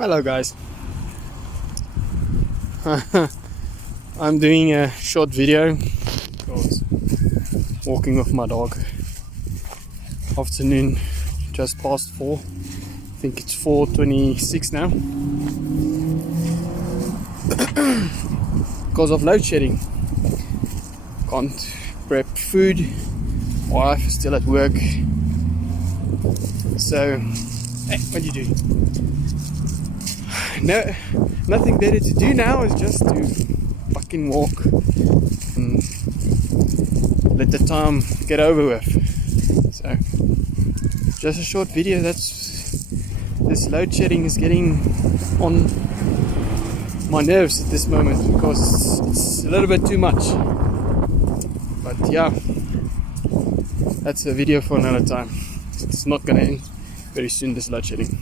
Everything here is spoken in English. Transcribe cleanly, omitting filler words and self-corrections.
Hello guys. I'm doing a short video because walking with my dog. Afternoon, just past 4. I think it's 4:26 now. Because of load shedding. Can't prep food. Wife is still at work. So, hey, what do you do? No, nothing better to do now is just to fucking walk and let the time get over with. So, just a short video. This load shedding is getting on my nerves at this moment because it's a little bit too much. But yeah, that's a video for another time. It's not gonna end very soon, this load shedding.